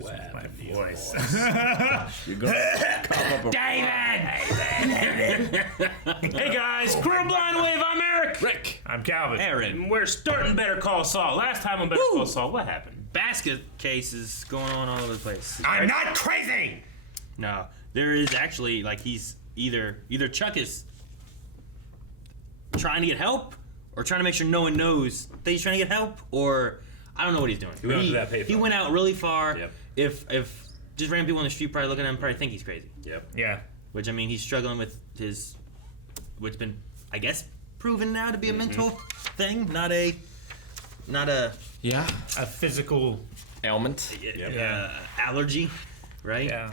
What my happened to your voice. You're gonna cough up a David! Hey guys, Crew Blind Wave, I'm Eric. Rick. I'm Calvin. Aaron. And we're starting Better Call Saul. Last time on Better Call Saul, what happened? Basket cases going on all over the place. I'm not crazy! No, there is actually, like, he's either Chuck is trying to get help or trying to make sure no one knows that he's trying to get help, or I don't know what he's doing. He went out to that payphone. He went out really far. Yep. If just random people on the street probably looking at him probably think he's crazy. Yep. Yeah. Which, I mean, he's struggling with his, what's been, I guess, proven now to be a mental thing, not a Yeah. A physical. Ailment. Yep. Yeah. allergy, right? Yeah.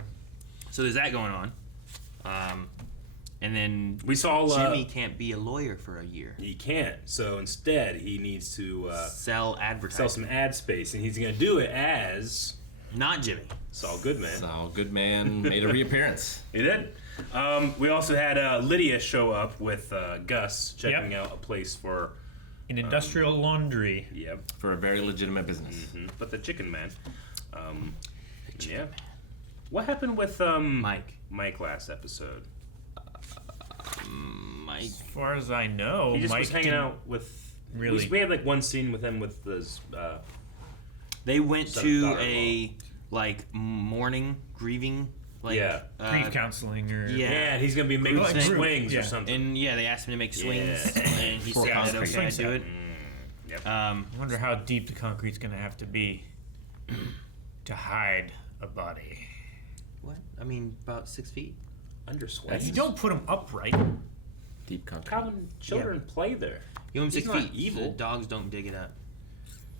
So there's that going on. And then We saw Jimmy can't be a lawyer for a year. he can't. So instead, he needs to Sell advertising. sell some ad space, and he's going to do it as Not Jimmy. Saul Goodman. Saul Goodman made a reappearance. He did. We also had Lydia show up with Gus checking out a place for. An industrial laundry. Yep. For a very legitimate business. But the Chicken Man. Yeah. What happened with Mike last episode? Mike. As far as I know, He just Mike was hanging didn't out with. really. We had like one scene with him with this. They went Son of to daughter-in-law. a mourning grieving Yeah. grief counseling or yeah. Yeah, and he's gonna be making Like some group, swings yeah. or something. And they asked him to make swings, and he For said that concrete. okay, I do it. Yep. I wonder how deep the concrete's gonna have to be to hide a body. What? I mean, about 6 feet. Under You swings. don't put them upright. Deep concrete. Common children play there. You want him He's 6 not feet. evil. The dogs don't dig it up.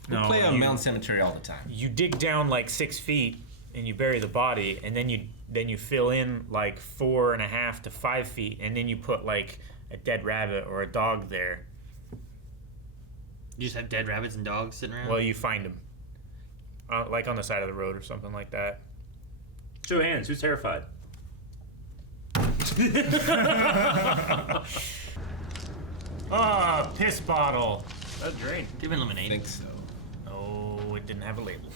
We No, play on you- Mound Cemetery all the time. You dig down like 6 feet and you bury the body, and then you fill in like 4.5 to 5 feet, and then you put like a dead rabbit or a dog there. You just have dead rabbits and dogs sitting around. Well, you find them, like on the side of the road or something like that. Show of hands. Who's terrified? Ah, piss bottle. That's drain. Give him I lemonade. think so. Oh, it didn't have a label.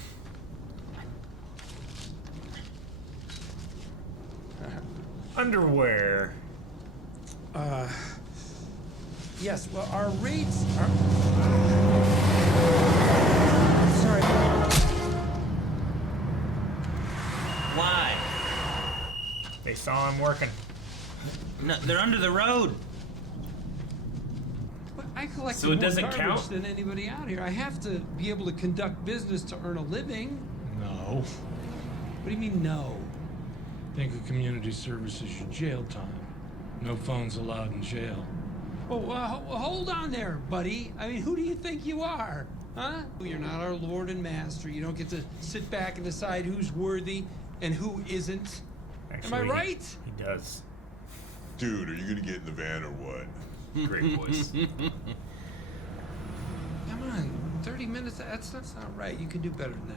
Underwear. Yes, well, our rates are. Sorry. Why? They saw him working. No, they're under the road. But I collect So it more doesn't garbage count? than anybody out here. I have to be able to conduct business to earn a living. No. What do you mean, no? Think of community service as your jail time. No phones allowed in jail. Oh, hold on there, buddy. I mean, who do you think you are? Huh? You're not our lord and master. You don't get to sit back and decide who's worthy and who isn't. Actually, Am I right? He does. Dude, are you gonna get in the van or what? Great voice. Come on, 30 minutes. That's not right. You can do better than that.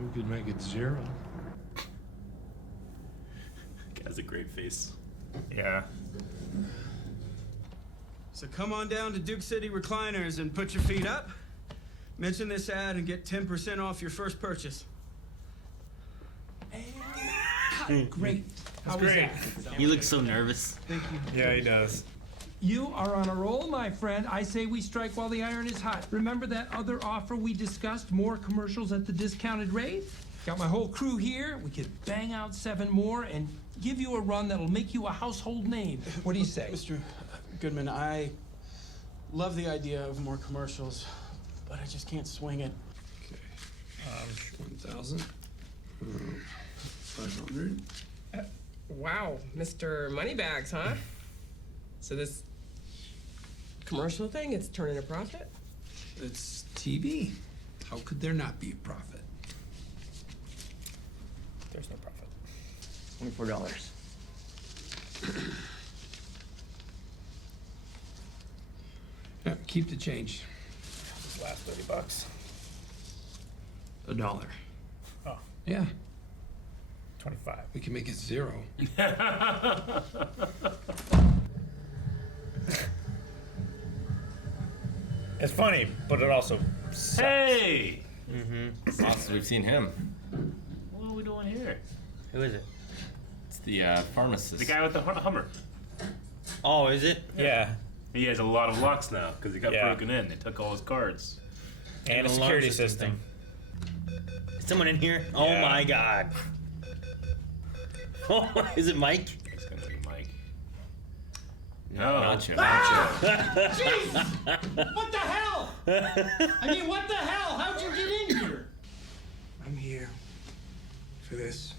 We could make it 0. Has a great face. Yeah. So come on down to Duke City Recliners and put your feet up. Mention this ad and get 10% off your first purchase. Great. How was great. that? He looks so nervous. Thank you. Yeah, he does. You are on a roll, my friend. I say we strike while the iron is hot. Remember that other offer we discussed? More commercials at the discounted rate? Got my whole crew here. We could bang out 7 more and give you a run that'll make you a household name. What do you say? Mr. Goodman, I love the idea of more commercials, but I just can't swing it. 1,000. 500. Wow, Mr. Moneybags, huh? So this commercial thing, it's turning a profit? It's TV. How could there not be a profit? There's no profit. $24. Yeah, keep the change. This last $30. $1. Oh, Yeah, 25. we can make it 0. It's funny, but it also sucks. Hey! Mm-hmm. Lots we've seen him. What are we doing here? Who is it? It's the pharmacist. The guy with the Hummer. Oh, is it? Yeah. He has a lot of locks now because he got Yeah. broken in. They took all his cards. And a an alarm security system system. Is someone in here? Oh Yeah. my god. Oh, is it Mike? It's gonna be Mike. Nacho. Jeez! What the hell? I mean, what the hell? How'd you get in here? I'm here for this.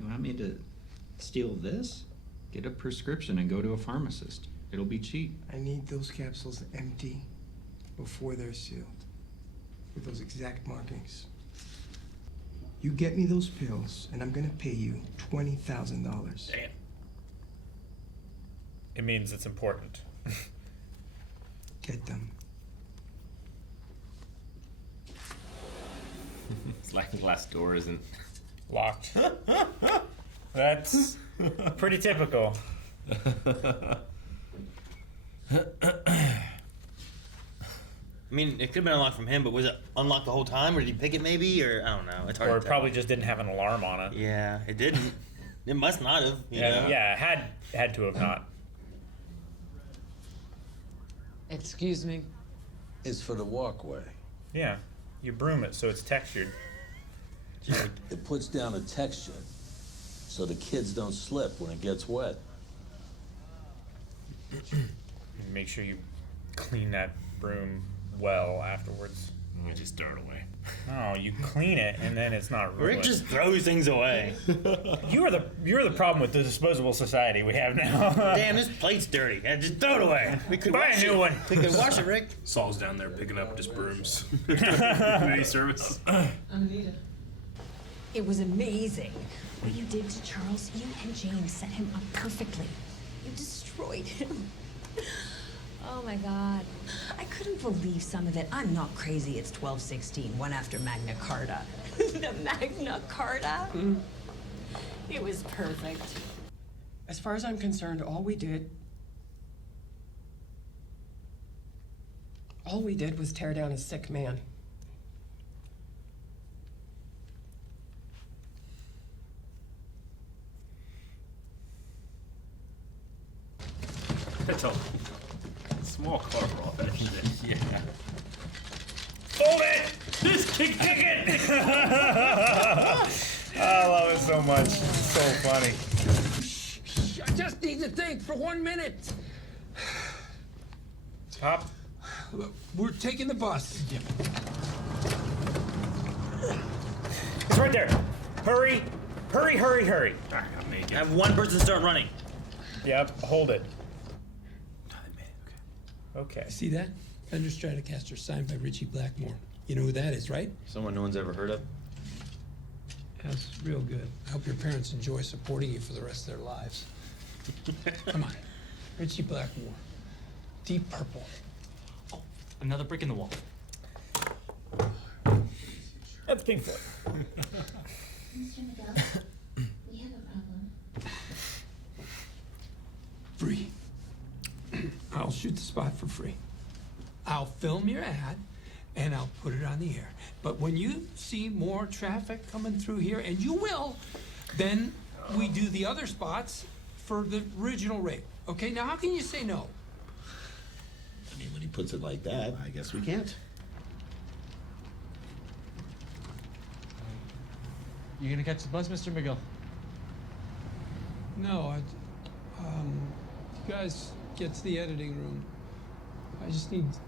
You want me to steal this? Get a prescription and go to a pharmacist. It'll be cheap. I need those capsules empty before they're sealed with those exact markings. You get me those pills, and I'm gonna pay you $20,000. Damn. It means it's important. Get them. Sliding glass door isn't. Locked. That's pretty typical. I mean, it could have been unlocked from him, but was it unlocked the whole time, or did he pick it maybe, or I don't know. It's hard Or to it tell. probably just didn't have an alarm on it. Yeah, it didn't. It must not have. You Yeah, know? yeah, had to have not. Excuse me? It's for the walkway. Yeah, you broom it so it's textured. It puts down a texture so the kids don't slip when it gets wet. Make sure you clean that broom well afterwards. I just throw it away. No, you clean it and then it's not ruined. Rick just throws things away. You're the problem with the disposable society we have now. Damn, this plate's dirty. Yeah, just throw it away. We could Buy wash a new it. one. We could wash it, Rick. Saul's down there picking up just brooms. Community service. It was amazing. What you did to Charles, you and James set him up perfectly. You destroyed him. Oh my God. I couldn't believe some of it. I'm not crazy. It's 1216, one after Magna Carta. The Magna Carta? It was perfect. As far as I'm concerned, all we did was tear down a sick man. That's a small car for all finishes it. Yeah. Hold it! Just kick it! I love it so much. It's so funny. I just need to think for 1 minute. Hop. We're taking the bus. It's right there. Hurry. Hurry, hurry, hurry. I gotta make it. Have one person start running. Yep, hold it. Okay. See that? Fender Stratocaster signed by Richie Blackmore. You know who that is, right? Someone no one's ever heard of. That's real good. I hope your parents enjoy supporting you for the rest of their lives. Come on. Richie Blackmore. Deep Purple. Oh, another brick in the wall. That's Pink Floyd. Mr. Miguel, we have a problem. Free. I'll shoot the spot for free. I'll film your ad, and I'll put it on the air. But when you see more traffic coming through here, and you will, then we do the other spots for the original rate. Okay, now how can you say no? I mean, when he puts it like that, I guess we can't. You gonna catch the bus, Mr. McGill? No, you guys get to the editing room. I just need to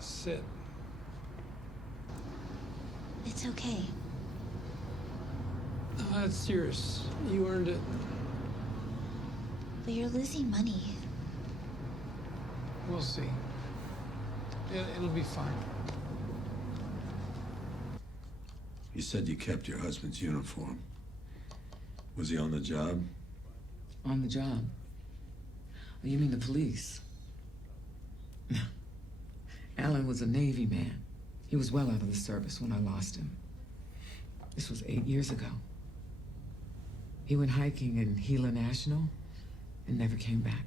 sit. It's okay. No, that's serious. You earned it. But you're losing money. We'll see. It'll be fine. You said you kept your husband's uniform. Was he on the job? On the job? Oh, you mean the police? Alan was a Navy man. He was well out of the service when I lost him. This was 8 years ago. He went hiking in Gila National, and never came back.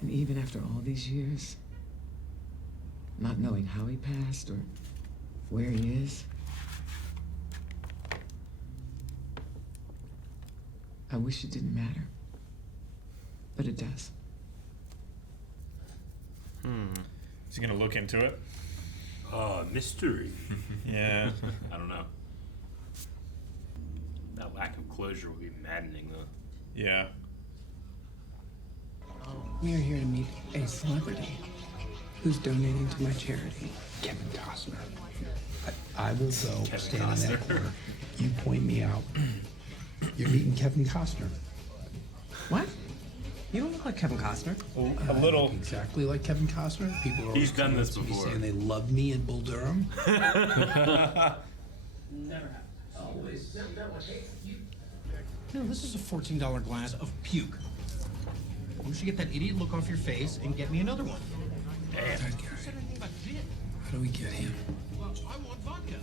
And even after all these years, not knowing how he passed or where he is, I wish it didn't matter. But it does. Is he gonna look into it? Mystery. Yeah. I don't know. That lack of closure would be maddening, though. Yeah. We are here to meet a celebrity who's donating to my charity. Kevin Costner. I will go stand on that corner. You point me out. You're meeting Kevin Costner. What? You don't look like Kevin Costner. A little. Exactly like Kevin Costner. People are He's done this to me before. saying they love me in Bull Durham. Never Always. No, this is a $14 glass of puke. You should get that idiot look off your face and get me another one. That guy. How do we get him? Well, I want vodka.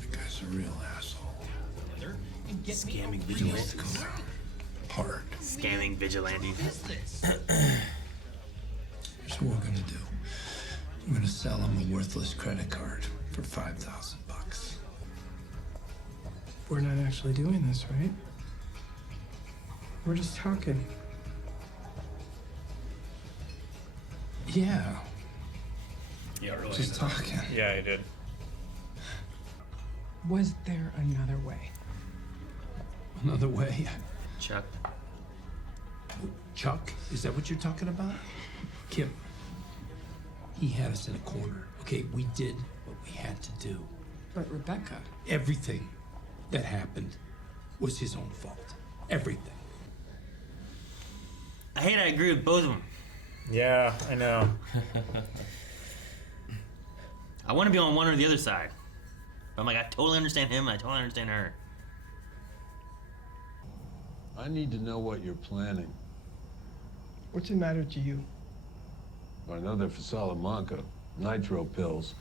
That guy's a real asshole. Scamming vigilantes. Hard. Scamming vigilantes. Here's what we're gonna do. I'm gonna sell him a worthless credit card for $5,000. We're not actually doing this, right? We're just talking. Yeah. Yeah, really. Just talking. Yeah, he did. Was there another way? Another way? Chuck. Chuck? Is that what you're talking about? Kim. He had us in a corner. Okay, we did what we had to do. But Rebecca. Everything that happened was his own fault. Everything. I hate I agree with both of them. Yeah, I know. I want to be on one or the other side. But I'm like, I totally understand him, I totally understand her. I need to know what you're planning. What's the matter to you? I know they're for Salamanca. Nitro pills.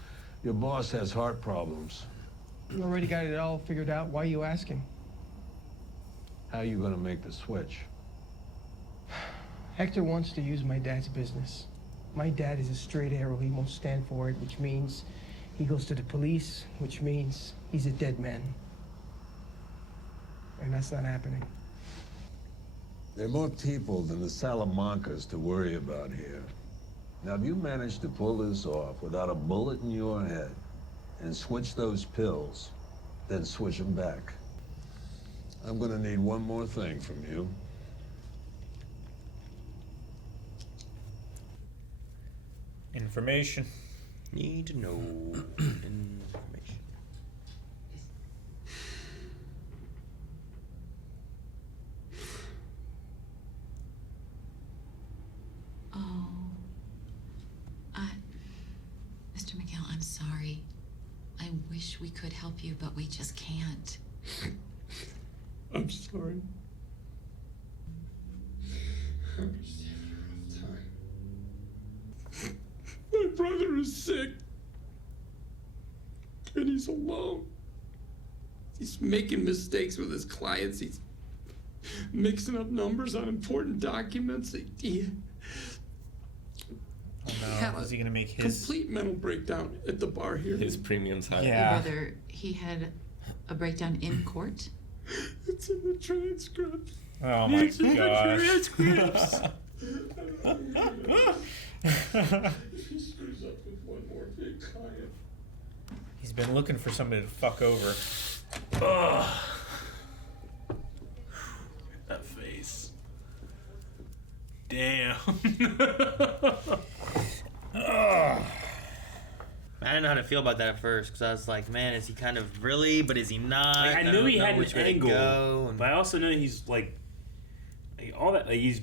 Your boss has heart problems. You already got it all figured out. Why are you asking? How are you gonna make the switch? Hector wants to use my dad's business. My dad is a straight arrow. He won't stand for it, which means he goes to the police, which means he's a dead man. And that's not happening. There are more people than the Salamancas to worry about here. Now, if you manage to pull this off without a bullet in your head and switch those pills, then switch them back. I'm gonna need one more thing from you. Information. Need to know information. Oh. Mr. Miguel, I'm sorry. I wish we could help you, but we just can't. I'm sorry. I'm just having a rough time. My brother is sick. And he's alone. He's making mistakes with his clients. He's mixing up numbers on important documents. Oh no, is he gonna make his complete mental breakdown at the bar here? His premium's high? Your brother, he had a breakdown in court? It's in the transcripts. Oh my It's in gosh. the transcripts. If he screws up with one more big client. He's been looking for somebody to fuck over. Ugh. That face. Damn. I didn't know how to feel about that at first because I was like, man, is he kind of really? But is he not? Like, I knew he had an which way to angle, go, but I also know he's like all that. Like, he's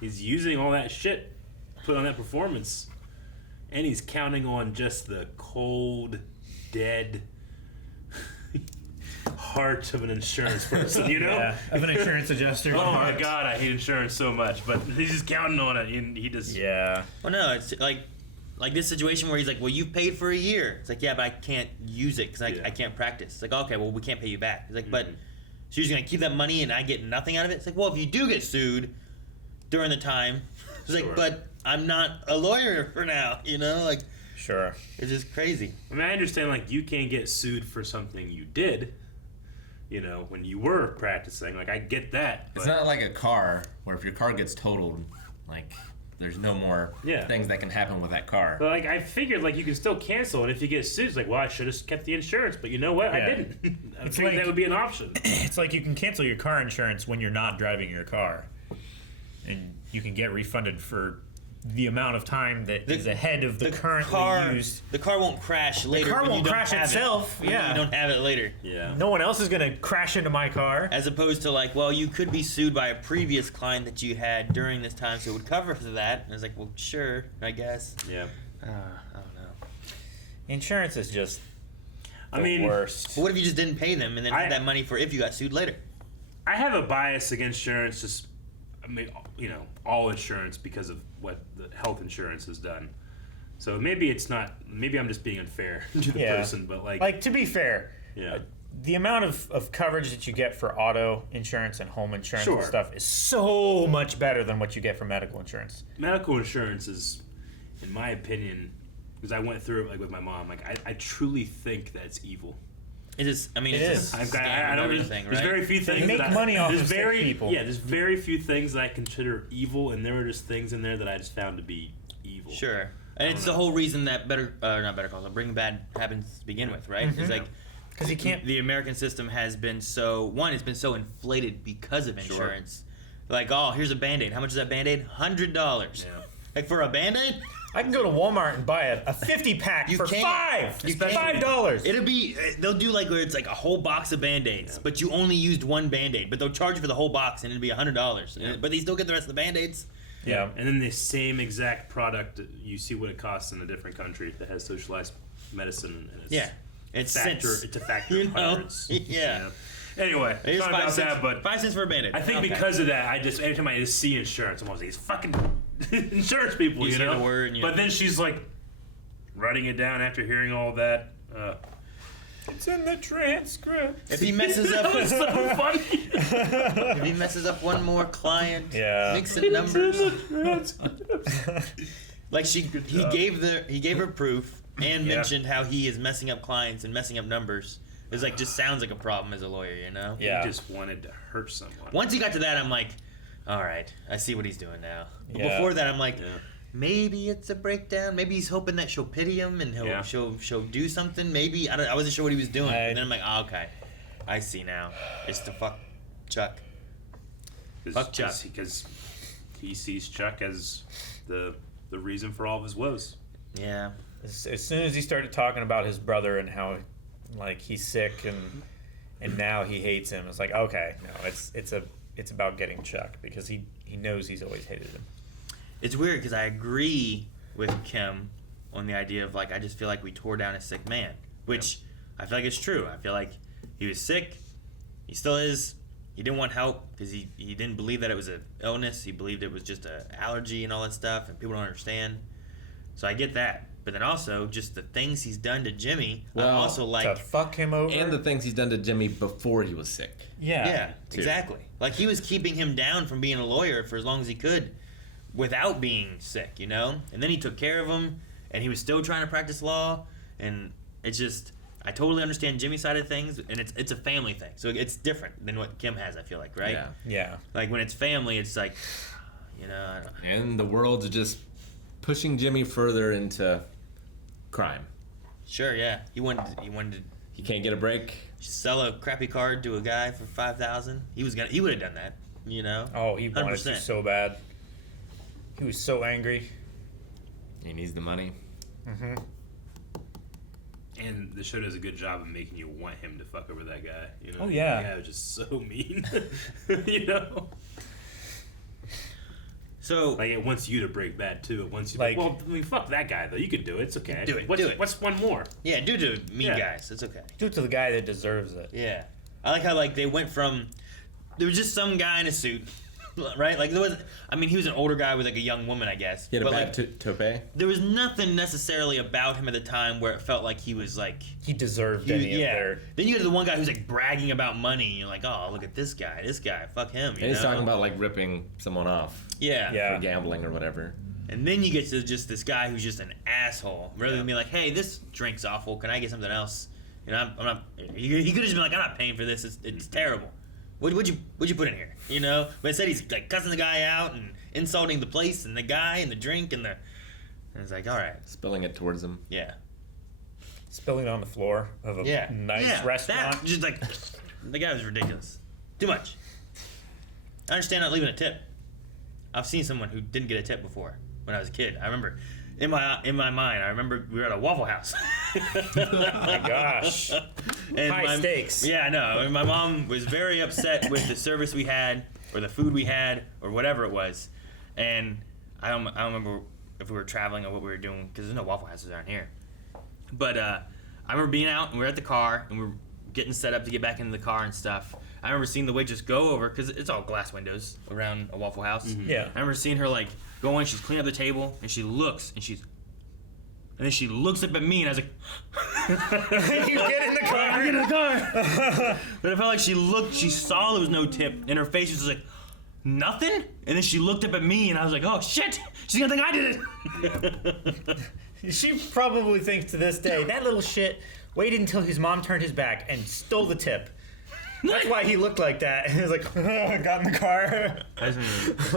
he's using all that shit put on that performance, and he's counting on just the cold, dead heart of an insurance person. You know, Yeah, of an insurance adjuster. Oh my god, I hate insurance so much, but he's just counting on it, and he just Well, no, it's like this situation where he's like, well, you paid for a year. It's like, yeah, but I can't use it because I can't practice. It's like, okay, well, we can't pay you back. It's like, but So you're just gonna keep that money and I get nothing out of it? It's like, well, if you do get sued during the time, it's like, but I'm not a lawyer for now, you know? Like, sure. It's just crazy. I mean, I understand, like, you can't get sued for something you did, you know, when you were practicing. Like, I get that. It's not like a car where if your car gets totaled, like, there's no more things that can happen with that car. But, like, I figured, like, you can still cancel, and if you get sued, it's like, well, I should have kept the insurance, but you know what? I didn't. I figured that would be an option. It's like you can cancel your car insurance when you're not driving your car, and you can get refunded for the amount of time that is ahead of the currently used. The car won't crash later. The car when won't you don't crash have itself. It. Yeah, You don't have it later. Yeah. No one else is gonna crash into my car. As opposed to like, well, you could be sued by a previous client that you had during this time, so it would cover for that. And it's like, well, sure, I guess. Yeah. I don't know. Insurance is just the worst. What if you just didn't pay them and then had that money for if you got sued later? I have a bias against insurance, just, I mean, you know, all insurance because of what the health insurance has done. So maybe it's not, maybe I'm just being unfair to the person, but like to be fair, the amount of coverage that you get for auto insurance and home insurance and stuff is so much better than what you get for medical insurance. Medical insurance is, in my opinion, because I went through it like with my mom, like I truly think that's evil. It is. I mean, it it's is. I don't. There's very few things. They make money off there's of very, sick people. Yeah, there's very few things that I consider evil, and there are just things in there that I just found to be evil. Sure. And it's the whole reason that not Better Call Saul, Breaking Bad happens to begin with, right? It's like because you can't. The American system has been it's been so inflated because of insurance. Like, oh, here's a Band-Aid. How much is that Band-Aid? $100. Yeah. Like for a Band-Aid. I can go to Walmart and buy a 50-pack for $5. It'll be they'll do like where it's like a whole box of Band-Aids, but you only used one Band-Aid, but they'll charge you for the whole box and it'll be $100. Yeah. But they still get the rest of the Band-Aids. Yeah, and then the same exact product, you see what it costs in a different country that has socialized medicine. And it's it's a factor of hundreds. Yeah. Anyway, Here's it's not 5 about cents, that, but 5 cents for a Band-Aid. I think because of that, every time I just see insurance, I'm always like, these fucking insurance people, you hear know. the word and But then she's like writing it down after hearing all that. It's in the transcript. If he messes up, that was so funny. If he messes up one more client, mixing It's numbers. in the transcript. Like he gave her proof and mentioned how he is messing up clients and messing up numbers. It's like just sounds like a problem as a lawyer, you know? He just wanted to hurt someone. Once he got to that, I'm like, all right, I see what he's doing now. Yeah. Before that, I'm like, maybe it's a breakdown. Maybe he's hoping that she'll pity him and she'll do something. Maybe I wasn't sure what he was doing. And then I'm like, oh, okay, I see now. It's to fuck Chuck. Fuck Chuck because he sees Chuck as the reason for all of his woes. Yeah. As soon as he started talking about his brother and how, like, he's sick and now he hates him, it's like, okay, no, it's about getting Chuck because he knows he's always hated him. It's weird because I agree with Kim on the idea of, like, I just feel like we tore down a sick man, which I feel like it's true. I feel like he was sick. He still is. He didn't want help because he didn't believe that it was an illness. He believed it was just an allergy and all that stuff, and people don't understand. So I get that. But then also, just the things he's done to Jimmy, I also like... To fuck him over. And the things he's done to Jimmy before he was sick. Yeah, exactly. Like, he was keeping him down from being a lawyer for as long as he could without being sick, you know? And then he took care of him, and he was still trying to practice law, and it's just... I totally understand Jimmy's side of things, and it's a family thing. So it's different than what Kim has, I feel like, right? Yeah. Like, when it's family, it's like, you know... I don't... And the world's just pushing Jimmy further into crime. Sure, yeah. He wanted to... He can't get a break. Sell a crappy card to a guy for $5,000. He would have done that, you know? Oh, he wanted 100%. to so bad. He was so angry. He needs the money. Mm-hmm. And the show does a good job of making you want him to fuck over that guy. You know? Oh, yeah. The guy was just so mean. You know? So, like, it wants you to break bad too. It wants you like, well, I mean, fuck that guy though. You can do it. It's okay. Do it. What's one more? Yeah, do it to mean guys. It's okay. Do it to the guy that deserves it. Yeah. I like how, like, they went from... There was just some guy in a suit right? Like there was. I mean, he was an older guy with like a young woman, I guess. He had a but bad like, toupee. there was nothing necessarily about him at the time where it felt like he was like he deserved any of their. Then you had the one guy who's like bragging about money. And you're like, oh, look at this guy, fuck him. And he's talking about like ripping someone off. Yeah. For gambling or whatever. And then you get to just this guy who's just an asshole. Rather than be like, hey, this drink's awful. Can I get something else? You know, I'm not. He could have just been like, I'm not paying for this. It's terrible. What'd you put in here? You know, but instead he's like cussing the guy out and insulting the place and the guy and the drink and it's like, all right, spilling it towards him. Yeah, spilling it on the floor of a nice restaurant. That, just like the guy was ridiculous. Too much. I understand not leaving a tip. I've seen someone who didn't get a tip before when I was a kid. I remember. In my mind, I remember we were at a Waffle House. Oh my gosh. And high stakes. Yeah, I know. And my mom was very upset with the service we had, or the food we had, or whatever it was. And I don't remember if we were traveling or what we were doing, because there's no Waffle Houses around here. But I remember being out, and we were at the car, and we were getting set up to get back into the car and stuff. I remember seeing the waitress go over, because it's all glass windows around a Waffle House. Mm-hmm. Yeah. I remember seeing her like go in, she's cleaning up the table, and she looks, and then she looks up at me, and I was like, you get in the car. I get in the car. But it felt like she saw there was no tip, and her face was just like, nothing? And then she looked up at me, and I was like, oh shit, she's gonna think I did it. She probably thinks to this day, that little shit waited until his mom turned his back and stole the tip. That's why he looked like that. He was like, got in the car. I wasn't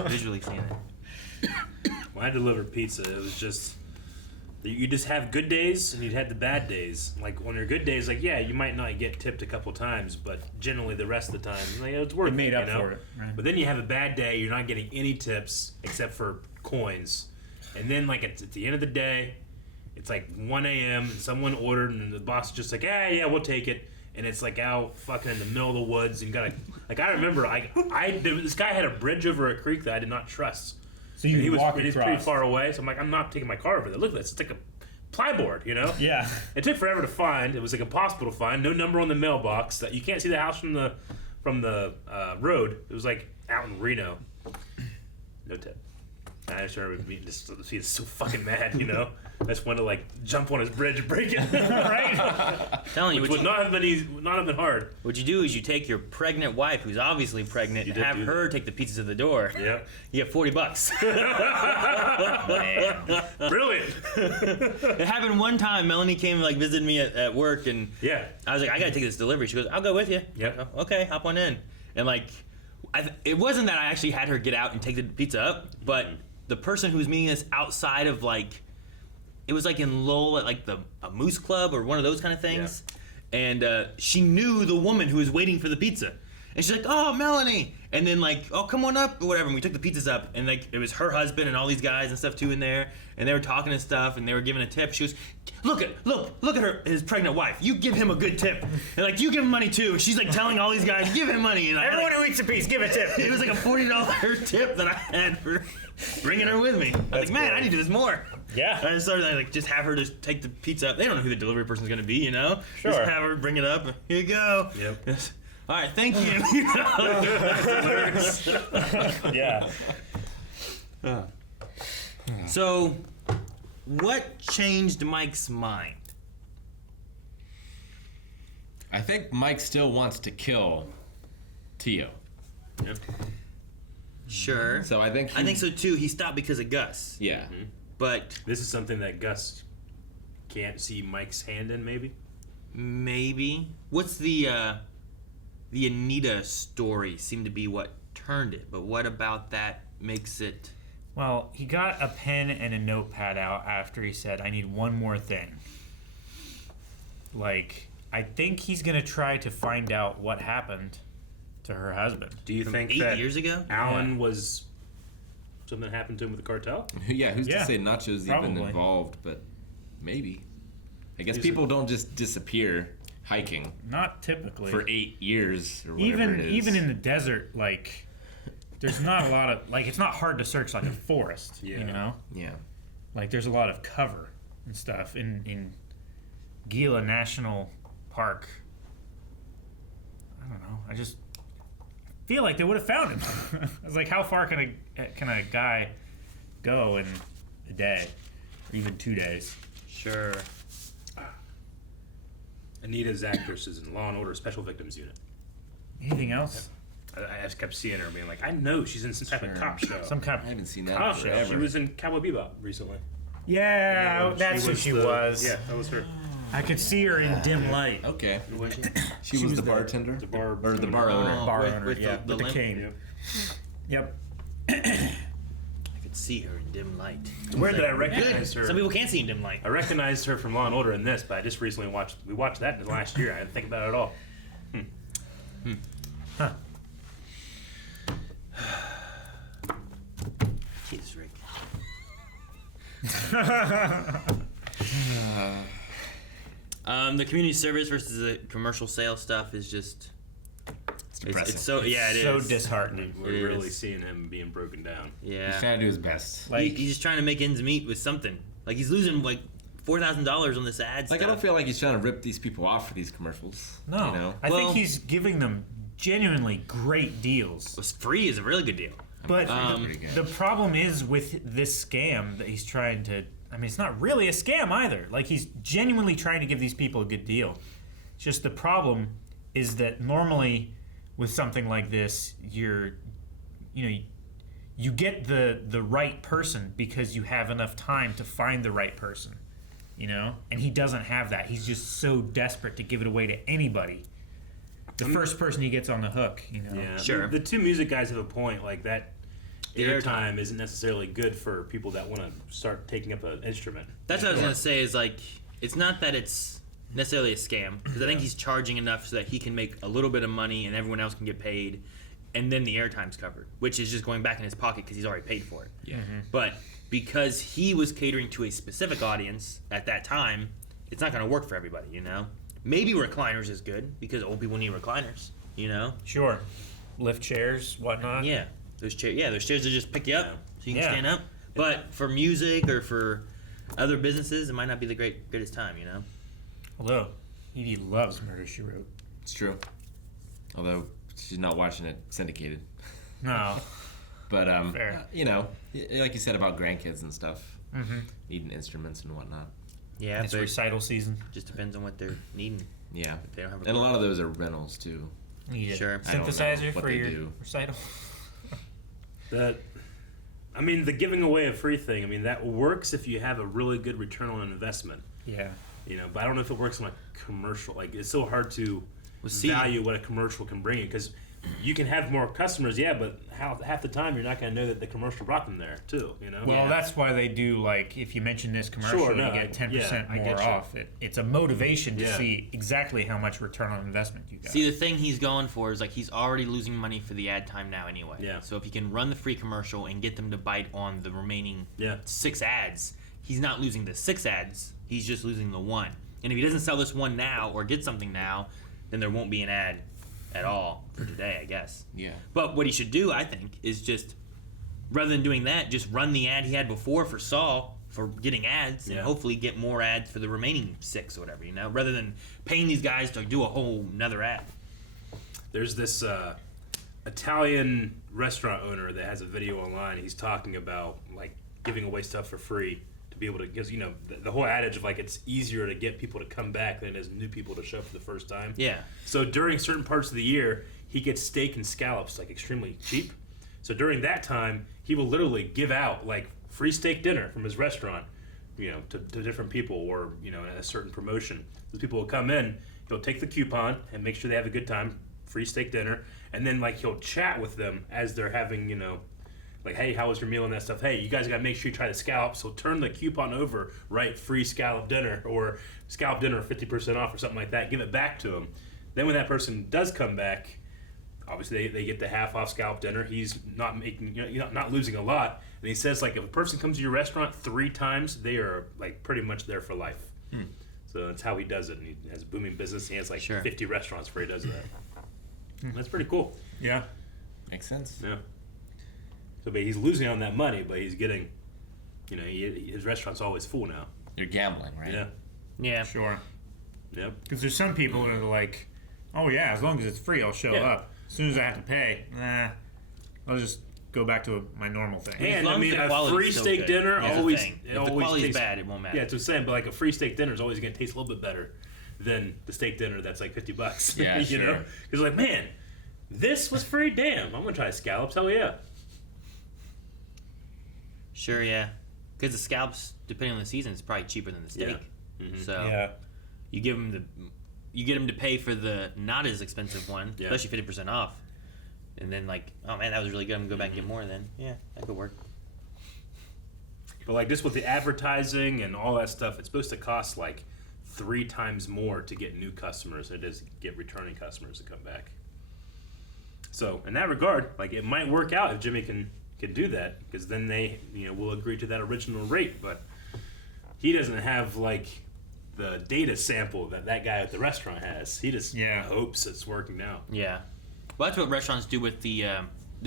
visually seeing it. When I delivered pizza, it was just, you just have good days and you'd have the bad days. Like, when your good days, like, yeah, you might not get tipped a couple times, but generally the rest of the time, like, it's worth it. Made up for it, right? But then you have a bad day, you're not getting any tips except for coins. And then, like, at the end of the day, it's like 1 a.m. and someone ordered and the boss is just like, yeah, we'll take it. And it's like out fucking in the middle of the woods and you gotta, like, I remember, this guy had a bridge over a creek that I did not trust. So he was pretty far away, so I'm like, I'm not taking my car over there. Look at this, it's like a plyboard, you know? Yeah. It took forever to find. It was like impossible to find. No number on the mailbox. That you can't see the house from the road. It was like out in Reno. No tip. I just remember he was so fucking mad, you know? I just wanted to like jump on his bridge and break it, right? Telling you, which would not have been hard. What you do is you take your pregnant wife, who's obviously pregnant, and have her take the pizza to the door. Yep. You get $40. Man. Brilliant. It happened one time. Melanie came and like visited me at work, and I was like, I gotta take this delivery. She goes, I'll go with you. Yeah. Okay, hop on in. And like, it wasn't that I actually had her get out and take the pizza up, but the person who was meeting us outside of like, it was like in Lowell at like a Moose Club or one of those kind of things. Yeah. And she knew the woman who was waiting for the pizza. And she's like, oh, Melanie. And then like, oh, come on up or whatever. And we took the pizzas up and like, it was her husband and all these guys and stuff too in there. And they were talking and stuff and they were giving a tip. She was, look at her, his pregnant wife. You give him a good tip. And like, you give him money too. And she's like telling all these guys, give him money. And everyone who eats a piece, give a tip. It was like a $40 tip that I had for bringing her with me. I was like, man, I need to do this more. Yeah. And I started like, just have her just take the pizza up. They don't know who the delivery person's gonna be, you know? Sure. Just have her bring it up. Here you go. Yep. Yes. All right, thank you. Yeah. So, what changed Mike's mind? I think Mike still wants to kill Tio. Yep. Sure. So I think so too. He stopped because of Gus. Yeah. Mm-hmm. But this is something that Gus can't see Mike's hand in, maybe? Maybe. What's the Anita story seemed to be what turned it, but what about that makes it... Well, he got a pen and a notepad out after he said, I need one more thing. Like, I think he's going to try to find out what happened to her husband. Do you think 8 that years ago? Alan was... something happened to him with the cartel? Yeah, who's to say Nacho's even involved, but maybe. I guess people don't just disappear hiking. Not typically. For 8 years or whatever it is. Even in the desert, like, there's not a lot of, like, it's not hard to search like a forest, you know? Yeah. Like, there's a lot of cover and stuff in Gila National Park. I don't know. I just feel like they would have found him. I was like, how far can a guy go in a day, or even 2 days? Sure. Anita's actress is in Law and Order Special Victims Unit. Anything else? I just kept seeing her being like, I know she's in some type of cop show. Some cop. I haven't seen that Cop show. forever. She was in Cowboy Bebop recently. Yeah, that's who she was. Yeah, that was her. I could see her in dim light. Okay. Was she? She was the bartender? The bar Or the bar owner. Bar owner, with yeah, the with the limp? cane. Yep. I could see her in dim light. Where did I Good. recognize her? Some people can't see in dim light. I recognized her from Law and Order in this, but I just recently watched that in the last year. I didn't think about it at all. Huh. Jesus, Rick. The community service versus the commercial sale stuff is just depressing. It's so yeah, it is so disheartening. We're really seeing him being broken down. Yeah, He's trying to do his best. Like he's just trying to make ends meet with something. Like he's losing like $4,000 on this ad. Like, stuff. I don't feel like he's trying to rip these people off for these commercials. No, You know? I think he's giving them genuinely great deals. Free is a really good deal. But pretty good. the problem is with this scam that he's trying to. I mean, it's not really a scam either. Like, he's genuinely trying to give these people a good deal. It's just the problem is that normally with something like this, you get the right person because you have enough time to find the right person, you know? And he doesn't have that. He's just so desperate to give it away to anybody. The first person he gets on the hook, you know? Yeah, Sure. The two music guys have a point. Like that, The airtime isn't necessarily good for people that want to start taking up an instrument. That's what I was gonna say. Is like it's not that it's necessarily a scam because I think he's charging enough so that he can make a little bit of money and everyone else can get paid, and then the airtime's covered, which is just going back in his pocket because he's already paid for it. Yeah. But because he was catering to a specific audience at that time, it's not gonna work for everybody. You know, maybe recliners is good because old people need recliners. You know. Sure. Lift chairs, whatnot. Yeah. Those chairs that just pick you up so you can Yeah. stand up. But for music or for other businesses, it might not be the greatest time, you know. Although, Edie loves Murder, She Wrote. It's true. Although she's not watching it syndicated. No. But Fair. you know, like you said about grandkids and stuff, Mm-hmm. needing instruments and whatnot. Yeah, It's but recital season. just depends on what they're needing. Yeah, If they don't have a and a lot of those are rentals too. You need a Sure. I don't know synthesizer what for they your do. recital. The giving away a free thing. I mean, that works if you have a really good return on investment. Yeah. You know, but I don't know if it works on a commercial. Like, it's so hard to see- value what a commercial can bring you because you can have more customers, yeah, but half the time you're not going to know that the commercial brought them there too. You know. Well, that's why they do, like, if you mention this commercial, Sure, you no, get 10% I more get you. off. It's a motivation to Yeah. see exactly how much return on investment you got. See, the thing he's going for is like he's already losing money for the ad time now anyway. Yeah. So if he can run the free commercial and get them to bite on the remaining 6 ads, he's not losing the 6 ads. He's just losing the 1. And if he doesn't sell this one now or get something now, then there won't be an ad at all for today, I guess. Yeah. But what he should do, I think, is just rather than doing that, just run the ad he had before for Saul for getting ads and hopefully get more ads for the remaining 6 or whatever, you know, rather than paying these guys to do a whole another ad. There's this Italian restaurant owner that has a video online. He's talking about like giving away stuff for free to be able to, because you know the whole adage of like it's easier to get people to come back than it is new people to show up for the first time. Yeah. So during certain parts of the year, he gets steak and scallops like extremely cheap. So during that time, he will literally give out like free steak dinner from his restaurant, you know, to different people, or you know, a certain promotion. Those people will come in. He'll take the coupon and make sure they have a good time, free steak dinner, and then like he'll chat with them as they're having, you know, like, hey, how was your meal and that stuff? Hey, you guys got to make sure you try the scallops. So turn the coupon over, write free scallop dinner or scallop dinner 50% off or something like that. Give it back to him. Then when that person does come back, obviously they get the half off scallop dinner. He's not making, you know, not losing a lot. And he says like if a person comes to your restaurant 3 times, they are like pretty much there for life. So that's how he does it. And he has a booming business. He has like 50 restaurants where he does that. That's pretty cool. Yeah. Makes sense. Yeah. So, but he's losing on that money, but he's getting, you know, his restaurant's always full now. You're gambling, right? Yeah. Sure. Yep. Because there's some people that are like, oh yeah, as long as it's free, I'll show up. As soon as I have to pay, I'll just go back to my normal thing. And I mean, a free steak dinner always if the quality's tastes bad, it won't matter. Yeah, that's what I'm saying. But like a free steak dinner is always going to taste a little bit better than the steak dinner that's like $50. Yeah, you sure. know, because like, man, this was free. Damn, I'm gonna try scallops. Hell yeah. Sure, yeah. Because the scallops, depending on the season, is probably cheaper than the steak. Yeah. Mm-hmm. So you give them you get them to pay for the not as expensive one, especially 50% off. And then like, oh man, that was really good. I'm gonna go back and get more. Then that could work. But like just with the advertising and all that stuff, it's supposed to cost like 3 times more to get new customers than it is to get returning customers to come back. So in that regard, like it might work out if Jimmy can do that, because then they will agree to that original rate. But he doesn't have like the data sample that guy at the restaurant has. He just hopes it's working out. Yeah. Well, that's what restaurants do with the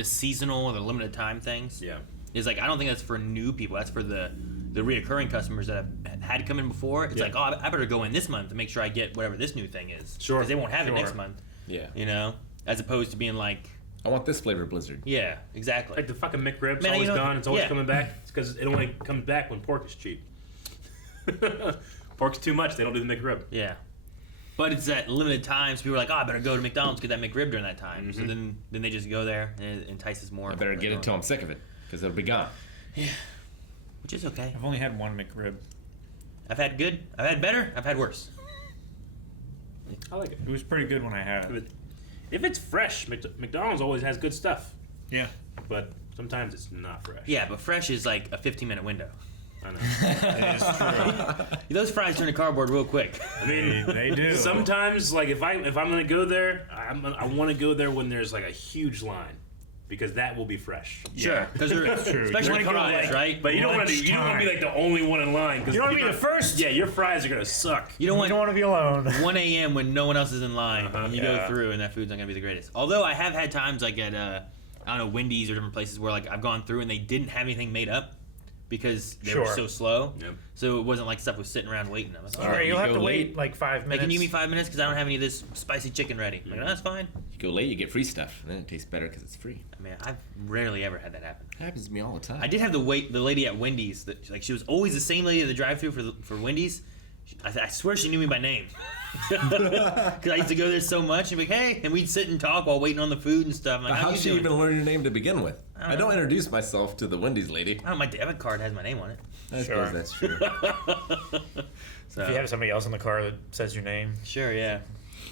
seasonal or the limited time things. Yeah. Is like, I don't think that's for new people. That's for the reoccurring customers that have had come in before. It's like, oh, I better go in this month to make sure I get whatever this new thing is. Sure. Because they won't have it next month. Yeah. You know? As opposed to being like, I want this flavor Blizzard. yeah, exactly. Like the fucking McRib's Man, always you know- gone. It's always yeah. coming back. It's because it only comes back when pork is cheap. Pork's too much. They don't do the McRib. Yeah. But it's at limited times. People are like, oh, I better go to McDonald's get that McRib during that time. So then they just go there and it entices more. I better get it till I'm sick of it, because it'll be gone. Yeah. Which is okay. I've only had one McRib. I've had good. I've had better. I've had worse. I like it. It was pretty good when I had it. If it's fresh, McDonald's always has good stuff. Yeah. But sometimes it's not fresh. Yeah, but fresh is like a 15-minute window. I know. It is true. Those fries turn to cardboard real quick. I mean, They do. Sometimes, like if I'm gonna go there, I want to go there when there's like a huge line, because that will be fresh. Sure, because That's true. especially You wanna go, fries, like, right? But you don't want to be like the only one in line. You don't wanna be the first. Yeah, your fries are gonna suck. You don't want to be alone. 1 a.m. when no one else is in line. And you go Yeah. through and that food's not gonna be the greatest. Although I have had times like at I don't know, Wendy's or different places where like I've gone through and they didn't have anything made up because they were Sure. so slow. Yep. So it wasn't like stuff was sitting around waiting. I was like, All right, you'll you have go to late. wait like 5 minutes. like, can you give me 5 minutes because I don't have any of this spicy chicken ready? I'm like, no, that's fine. You go late, you get free stuff, and then it tastes better because it's free. I mean, I've rarely ever had that happen. It happens to me all the time. I did have the lady at Wendy's that like she was always the same lady at the drive-thru for Wendy's. I swear she knew me by name because I used to go there so much. She'd be like, "Hey," and we'd sit and talk while waiting on the food and stuff. I'm like, How you did she doing?" even learn your name to begin with? I I don't don't introduce myself to the Wendy's lady. Oh, my debit card has my name on it. I Sure. suppose that's true. So If you have somebody else in the car that says your name. sure, yeah,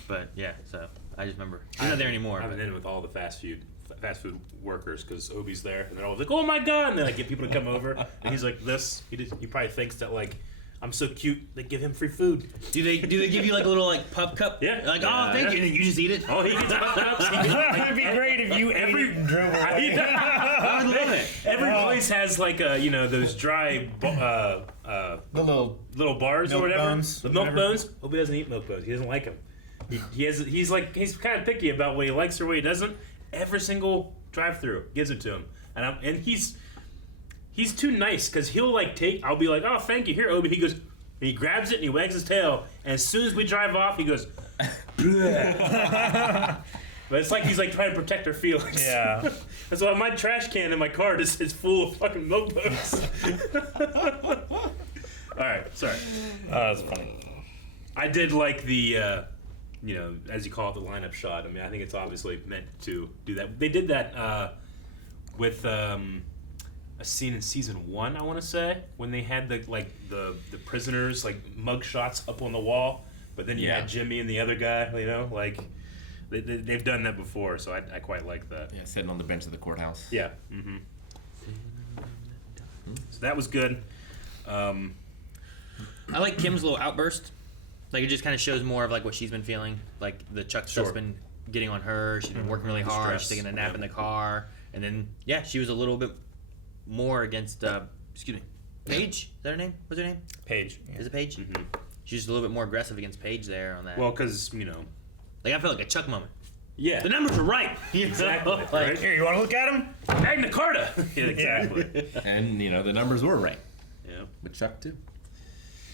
but yeah. So I just remember she's not there anymore. I've but- been in with all the fast food workers because Obi's there, and they're always like, "Oh my god!" And then I get people to come over, and he's like, "This." He probably thinks that like I'm so cute. They give him free food. Do they give you like a little like pup cup? Yeah. Like, oh, thank you, and then you just eat it. Oh, he gets pup cups. It'd be great if you ate it and drove away. I would love it. Every place has like those dry The little bars or milk whatever. bones, The milk whatever. bones. Obi doesn't eat milk bones. He doesn't like them. He's kind of picky about what he likes or what he doesn't. Every single drive-through gives it to him, and he's too nice because he'll like I'll be like, "Oh, thank you, here, Obi." He goes, and he grabs it and he wags his tail, and as soon as we drive off, he goes, "Bleh." But it's like he's like trying to protect our feelings. Yeah. That's why my trash can in my car is full of fucking milk bones. All right, sorry. That's funny. I did like the, as you call it, the lineup shot. I mean, I think it's obviously meant to do that. They did that with a scene in season 1, I want to say, when they had the prisoners like mug shots up on the wall, but then you had Jimmy and the other guy. Like they've done that before, so I quite like that. Yeah, sitting on the bench of the courthouse. Yeah. Mm-hmm. So that was good. I like Kim's little outburst. Like, it just kind of shows more of like what she's been feeling. Like the Chuck stuff's been getting on her. She's been working really hard. Stress. She's taking a nap in the car, and then she was a little bit more against. Paige. Is that her name? What's her name? Paige. Yeah. Is it Paige? Mm-hmm. She's just a little bit more aggressive against Paige there on that. Well, because like I felt like a Chuck moment. Yeah. The numbers were right. Exactly. Like, Right? Here, you want to look at him? Magna Carta. Yeah, exactly. And, the numbers were right. Yeah. With Chuck, too.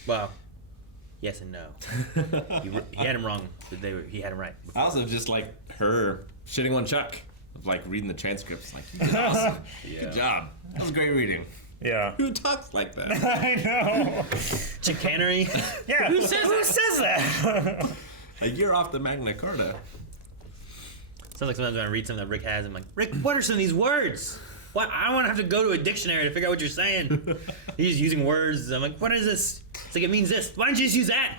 Well, yes and no. He had him wrong, but he had him right. I also just like her shitting on Chuck. Of like reading the transcripts. Like, you did awesome. Good job. That was great reading. Yeah. Who talks like that? I know. Chicanery. Yeah. Who says that? Like, you're off the Magna Carta. Sounds like sometimes when I read something that Rick has, I'm like, Rick, what are some of these words? What? I don't want to have to go to a dictionary to figure out what you're saying. He's using words. I'm like, what is this? It's like, it means this. Why don't you just use that?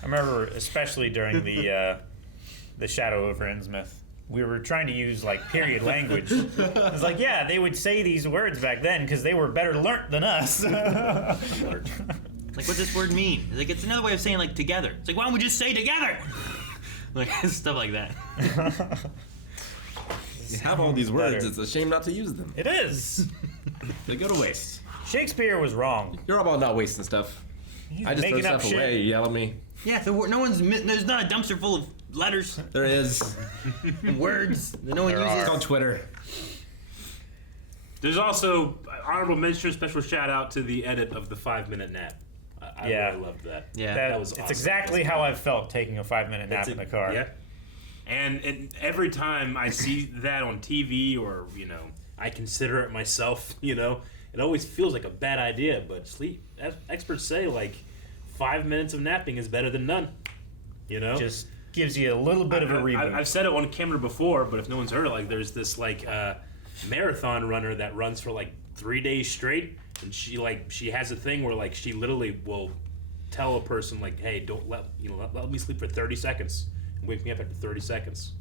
I remember, especially during the Shadow over Innsmouth, we were trying to use like period language. It's like, yeah, they would say these words back then because they were better learnt than us. Like, what's this word mean? It's like, it's another way of saying like together. It's like, why don't we just say together? Like stuff like that. You have all these words. It's a shame not to use them. It is. They go to waste. Shakespeare was wrong. You're all about not wasting stuff. I just throw stuff away. You yell at me. Yeah, so there's not a dumpster full of letters. There is. And words that no one uses. It's on Twitter. There's also honorable mention, special shout out to the edit of the 5-minute nap. I really loved that. Yeah, that was awesome. It's exactly how I've felt taking a 5-minute nap in the car. Yeah. And every time I see that on TV or, I consider it myself, it always feels like a bad idea. But sleep, experts say, 5 minutes of napping is better than none. Just gives you a little bit of a reboot. I've said it on camera before, but if no one's heard it, there's this, marathon runner that runs for, 3 days straight. And she has a thing where, she literally will tell a person, hey, don't let me sleep for 30 seconds. Wake me up after 30 seconds.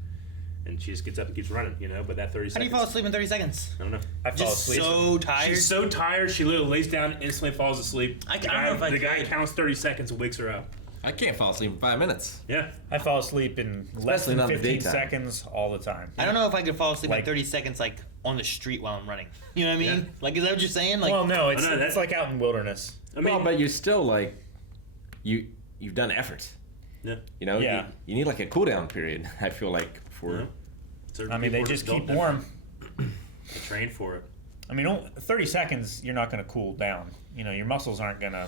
And she just gets up and keeps running, but that 30 seconds... How do you fall asleep in 30 seconds? I don't know. I fall asleep. So tired? She's so tired, she literally lays down, instantly falls asleep. I don't know if I The could. guy counts 30 seconds and wakes her up. I can't fall asleep in 5 minutes. Yeah. I fall asleep in less Especially than not in the 15 daytime. seconds all the time. I don't know if I could fall asleep in 30 seconds, on the street while I'm running. You know what I mean? Yeah. Is that what you're saying? Well, no, it's that's like out in wilderness. I mean, but you're still, you've done effort. Yeah. Yeah. You need, a cool-down period, I feel like, before... Certain they people just don't keep do warm. They train for it. 30 seconds, you're not going to cool down. Your muscles aren't going to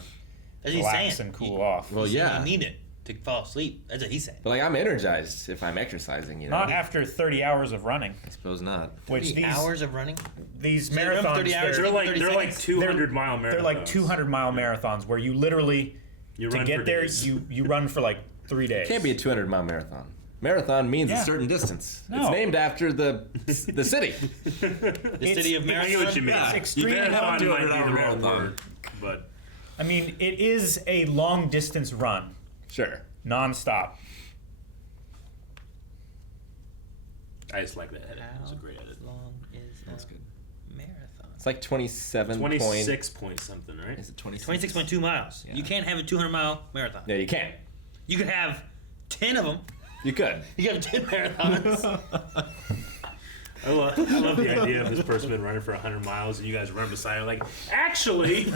That's what he's relax saying. and cool off. Well, He's saying yeah. You need it to fall asleep. That's what he said. But, I'm energized if I'm exercising, Not after 30 hours of running. I suppose not. 30 hours of running? These So you run for marathons, 30 hours, They're like 200-mile marathons. They're like 200-mile marathons where you literally, You to run get for there, days. you run for 3 days. It can't be a 200-mile marathon. Marathon means Yeah. a certain distance. No. It's named after the city. The city of I Marathon? get what you mean. It's extremely Marathon might be the wrong marathon. word, but it is a long distance run, Sure. non-stop. I just like that edit. It's a great edit. How long is That's good. marathon? It's 27 26 point something, right? Is it 26? 26.2 miles. Yeah. You can't have a 200-mile marathon. Yeah, you can. You could have 10 of them. You could. You could have 10 marathons. I love the idea of this person been running for 100 miles and you guys run beside her Actually, put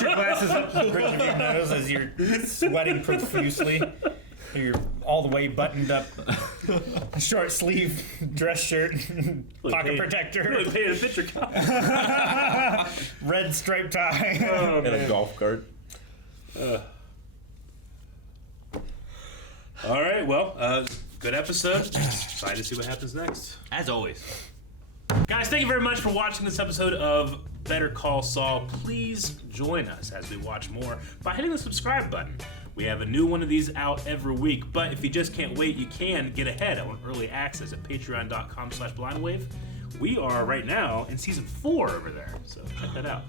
your glasses up to the bridge of your nose as you're sweating profusely. You're all the way buttoned up, short sleeve dress shirt, pocket protector, Really paying a picture cop. red striped tie. Oh, And a golf cart. All right, well, good episode. Excited to see what happens next. As always. Guys, thank you very much for watching this episode of Better Call Saul. Please join us as we watch more by hitting the subscribe button. We have a new one of these out every week, but if you just can't wait, you can get ahead on early access at patreon.com/blindwave. We are right now in season 4 over there, so check that out.